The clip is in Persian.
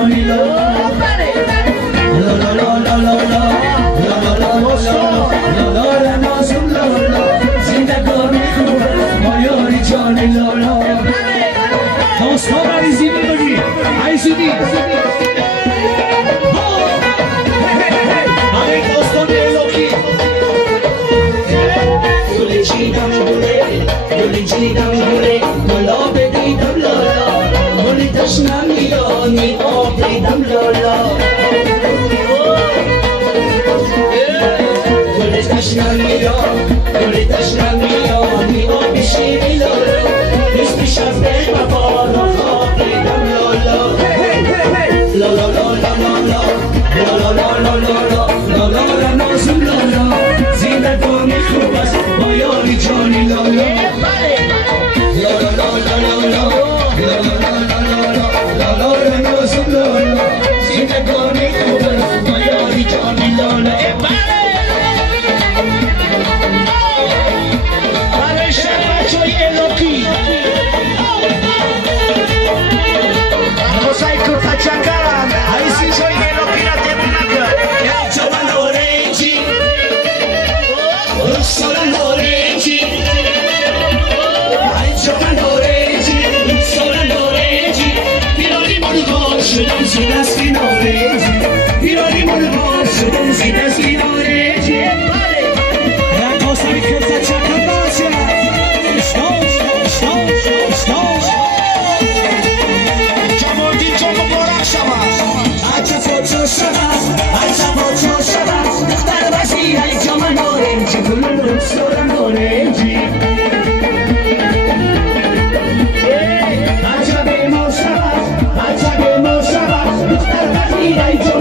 جانی لا لا لا لا لا لا لا لا لا لا نازم لا لا زندگانی خوبه با یاری جانی لا لا دوستان عزیزی میبینی عزیزی همه دوستان الهی گل چیدم گله گلاب دیدم لالا گل تشنگیانی آب دیدم لالا گل تشنگیانی آب شیری لالا اسم شفه ببار آب دیدم لالا لالا لالا لالا لالا لالا لالا نازم لالا زندگانی خوب است با یاری جانی لالا I